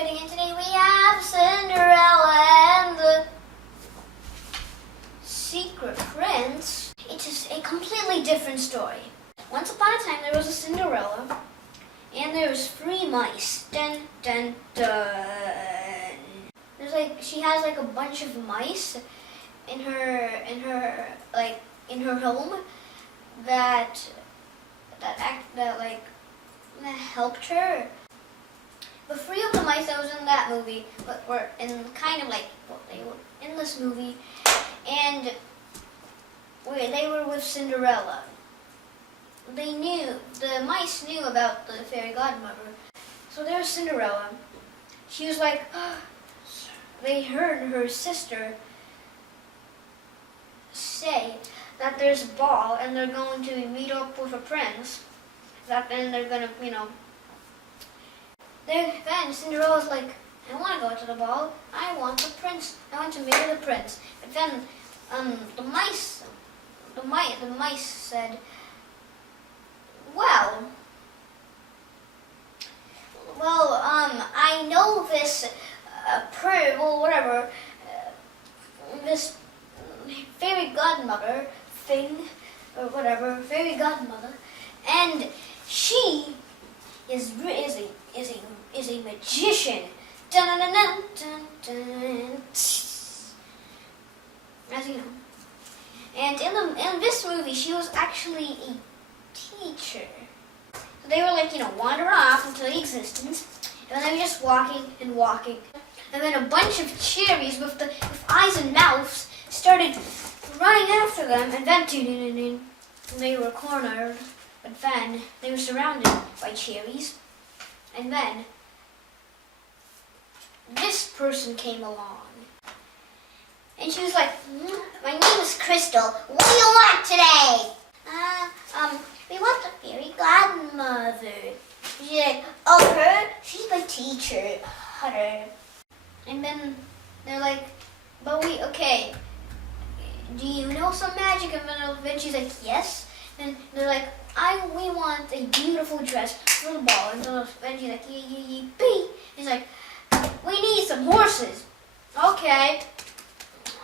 Getting in today. We have Cinderella and the Secret Prince. It is a completely different story. Once upon a time, there was a Cinderella, and there was 3 mice. Dun dun dun. She has a bunch of mice in her home that helped her. The 3 of the mice that was in that movie were in they were in this movie, and they were with Cinderella. The mice knew about the fairy godmother. So there's Cinderella. She was like, they heard her sister say that there's a ball and they're going to meet up with a prince. Then they're gonna, Then Cinderella's like, I want to go to the ball. I want the prince. I want to marry the prince. But then the mice said, well, I know this this fairy godmother thing, or whatever, fairy godmother, and she is a magician. Dun, dun, dun, dun, dun, dun. As you know. And in this movie, she was actually a teacher. So they were wander off into existence, and they were just walking and walking. And then a bunch of cherries with eyes and mouths started running after them, and then they were cornered. But then they were surrounded by cherries, and then this person came along. And she was like, my name is Crystal. What do you want today? We want the fairy godmother. She's like, oh, her? She's my teacher. Her. And then they're like, okay, do you know some magic? And then she's like, yes. And they're like, we want a beautiful dress for the ball. And then she's like, yee. He's like, we need some horses. Okay.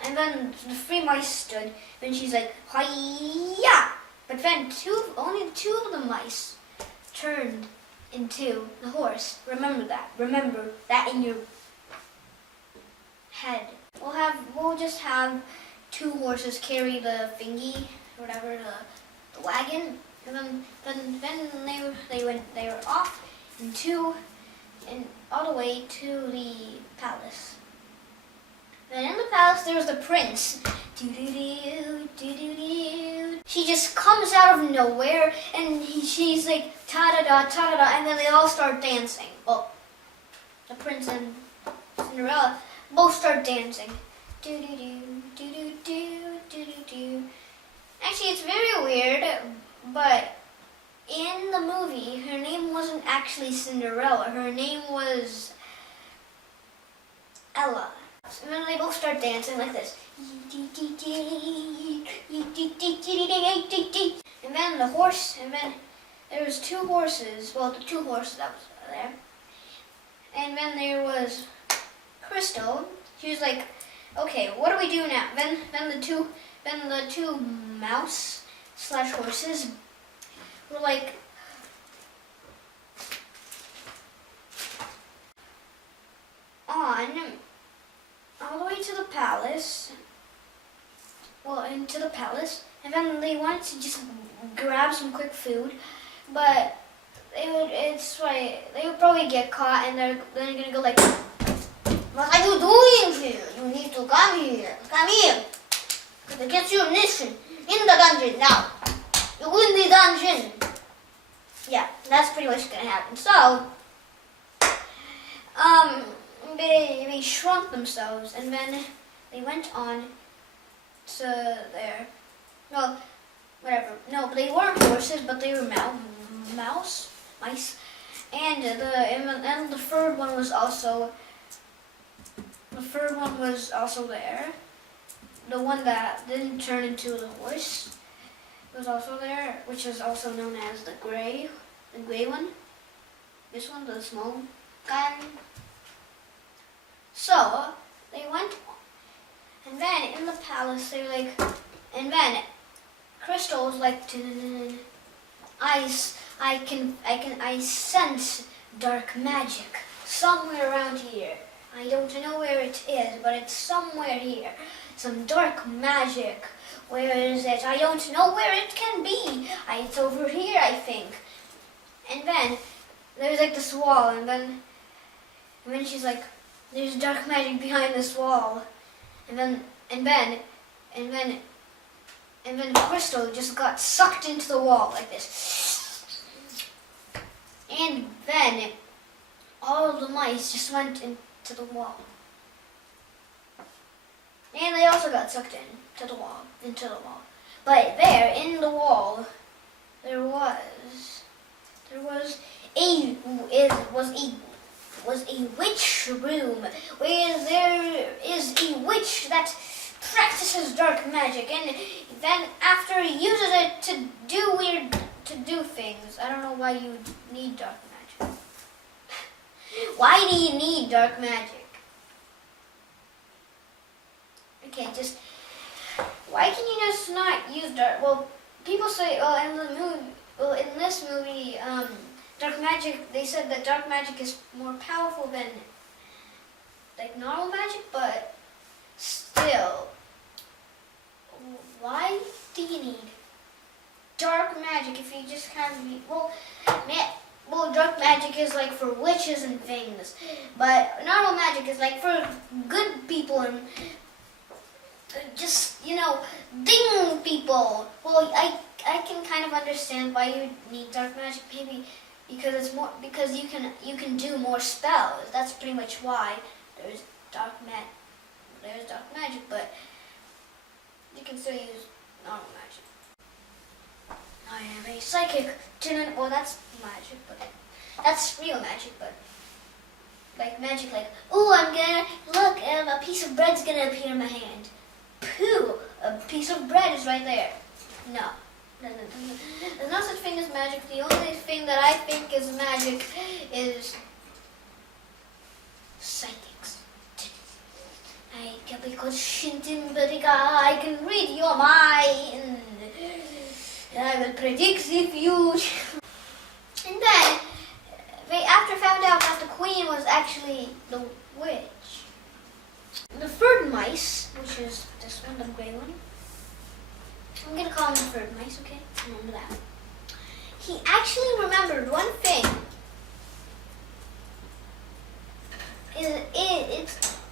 And then the 3 mice stood, and she's like, hi-ya! But then only two of the mice turned into the horse. Remember that in your head. We'll just have 2 horses carry the thingy, whatever, the wagon, and then they were off and all the way to the palace. Then in the palace there was the prince. She just comes out of nowhere, and she's like ta-da-da, ta-da-da, and then they all start dancing. Well, the prince and Cinderella both start dancing. Actually, it's very weird, but in the movie, her name wasn't actually Cinderella. Her name was Ella. And then they both start dancing like this. And then there was 2 horses. Well, the 2 horses that was there. And then there was Crystal. She was like, okay, what do we do now? Then the two mouse / horses were like, all the way to the palace. Well, into the palace, and then they wanted to just grab some quick food, but they would probably get caught, and they're gonna go like, what are you doing here? You need to come here. Come here. Because get your mission in the dungeon now. You win the dungeon. Yeah, that's pretty much gonna happen. So, they shrunk themselves, and then they went on to there. Well, whatever. No, but they weren't horses, but they were mice. And the third one was also. The third one was also there. The one that didn't turn into the horse was also there, which is also known as the gray one. This one, the small guy. So they went, and then in the palace they were like, and then Crystal was like, I sense dark magic somewhere around here. I don't know where it is, but it's somewhere here. Some dark magic. Where is it? I don't know where it can be. It's over here, I think. And then there's like this wall, and then she's like, there's dark magic behind this wall. And then Crystal just got sucked into the wall like this. And then all of the mice just went into the wall. And they also got sucked into the wall. But there, in the wall, there was a witch room where there is a witch that practices dark magic, and then after he uses it to do things. I don't know why you need dark magic. Why do you need dark magic? Okay, just why can you just not use dark? Well, people say, in this movie, dark magic. They said that dark magic is more powerful than like normal magic, but still, why do you need dark magic if you just kind of dark magic is like for witches and things, but normal magic is like for good people and just, ding people. Well, I can kind of understand why you need dark magic, maybe because you can do more spells. That's pretty much why there's dark magic, but you can still use normal magic. I am a psychic. Well, that's magic, but that's real magic, but like magic, like, oh, I'm gonna look, a piece of bread's gonna appear in my hand. Pooh, a piece of bread is right there. No. There's no such thing as magic. The only thing that I think is magic is psychics. I can read your mind. And I will predict the future. And then, they after found out that the queen was actually the witch. The third mice, which is this one, the gray one. I'm going to call him the third mice, okay? Remember that. He actually remembered one thing.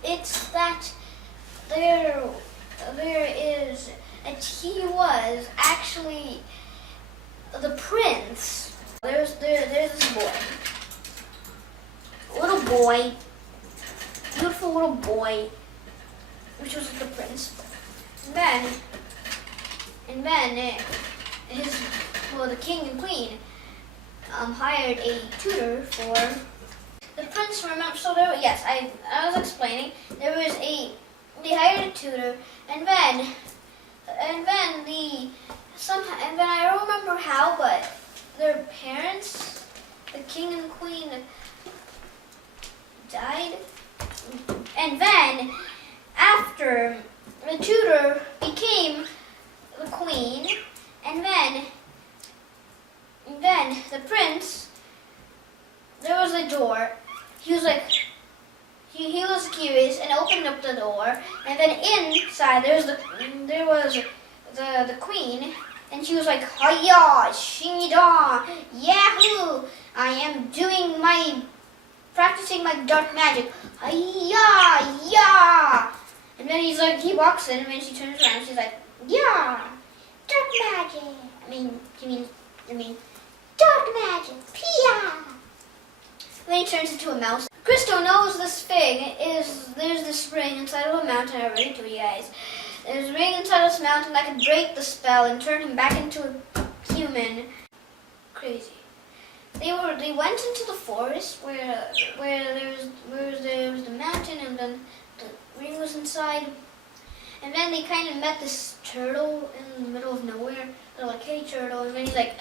It's that there is, and he was actually the prince. There's this boy. Little boy. Beautiful little boy. Which was the prince. And then the king and queen hired a tutor for the prince. Remember, so there. Yes, I was explaining. They hired a tutor, and then I don't remember how, but their parents, the king and queen, died, and then after the tutor became the queen, and then the prince, there was a door. He was like, he was curious and opened up the door, and then inside there was the queen, and she was like, "Hiya, shingida, yahoo! I am practicing my dark magic. Hiya, yeah!" And then he walks in, and then she turns around, and she's like, "Yeah, dark magic. She means dark magic, pia." Then he turns into a mouse. Crystal knows this thing there's this ring inside of a mountain. I already told you guys. There's a ring inside of this mountain that can break the spell and turn him back into a human. Crazy. They went into the forest where there was the mountain, and then the ring was inside. And then they kind of met this turtle in the middle of nowhere. They're like, "Hey, turtle," and then he's like,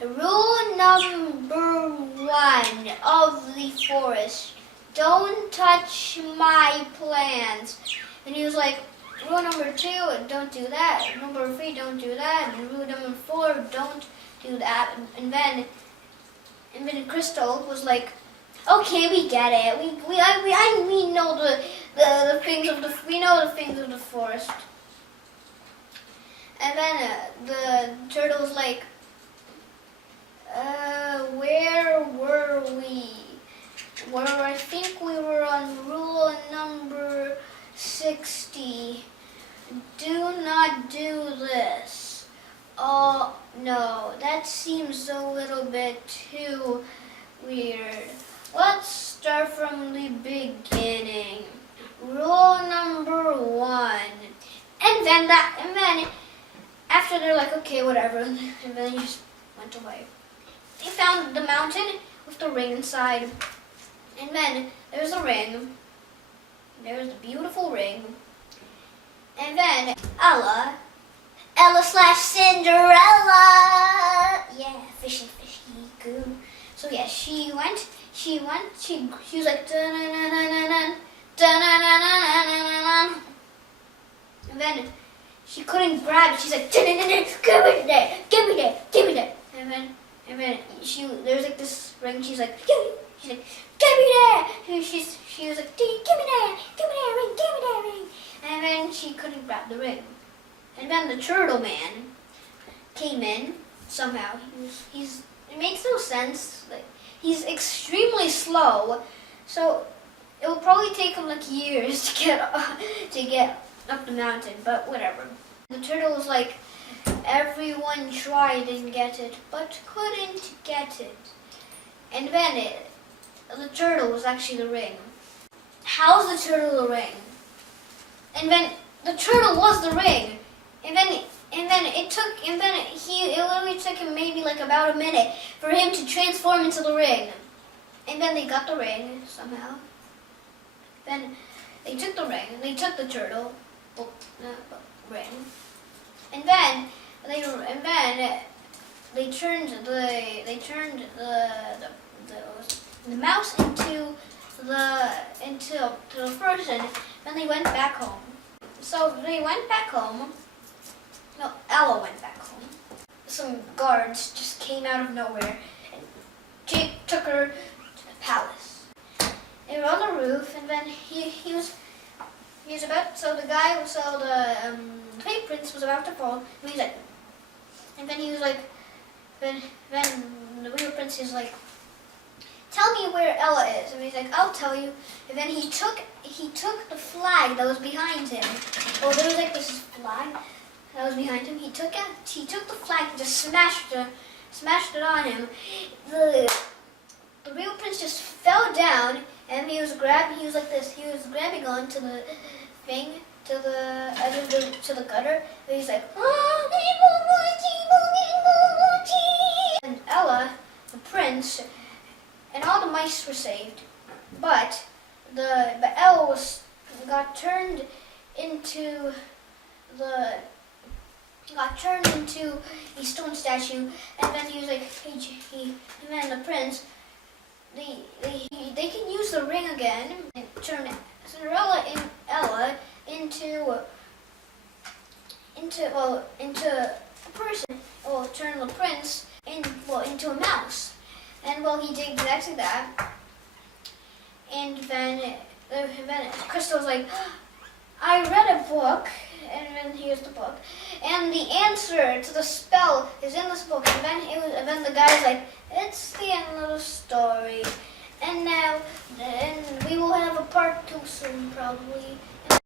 "Rule number 1 of the forest: don't touch my plants. And he was like, rule number 2, don't do that. Number 3, don't do that. And rule number 4, don't do that. And then Crystal was like, okay, we get it. We know the things of the forest. And then the turtle was like, where were we? I think we were on rule number 60. Do not do this. Oh, no, that seems a little bit too weird. Let's start from the beginning. Rule number 1. And then after they're like, okay, whatever, and then he just went away. They found the mountain with the ring inside. And then there's the ring. There's the beautiful ring. And then Ella / Cinderella. Yeah, fishy, goo. So yeah, she was like, dun-dun-dun-dun-dun, dun-dun-dun-dun-dun-dun. And then she couldn't grab it. She's like, dun-dun-dun-dun, give me that. And then there's like this ring. She's like, give me that. She was like, give me that ring. And then she couldn't grab the ring. And then the turtle man came in somehow. It makes no sense. Like, he's extremely slow, so it will probably take him like years to get up the mountain. But whatever. The turtle was like, everyone tried and get it, but couldn't get it. And then the turtle was actually the ring. How's the turtle the ring? And then the turtle was the ring. And then it literally took him maybe like about a minute for him to transform into the ring. And then they got the ring somehow. Then they took the ring. They took the turtle ring. And then they turned the mouse into the person. Then they went back home. So they went back home. No, Ella went back home. Some guards just came out of nowhere and Jake took her to the palace. They were on the roof, and then he was about. So the fake prince was about to fall. And he's like, and then he was like, then the real prince is like, tell me where Ella is. And he's like, I'll tell you. And then he took the flag that was behind him. Oh, there was like this flag that was behind him. He took the flag and just smashed it on him. The real prince just fell down, and he was like this. He was grabbing onto the thing, to the gutter. And he's like, and Ella, the prince, and all the mice were saved, but Ella got turned into a stone statue, and then he was like, and then the prince, they can use the ring again and turn Cinderella and Ella into a person. Well, turn the prince into a mouse. And he did exactly that. And then Crystal was like, I read a book, and then here's the book, and the answer to the spell is in this book. And then the guy was like, it's the end of the story, and we will have a part 2 soon, probably.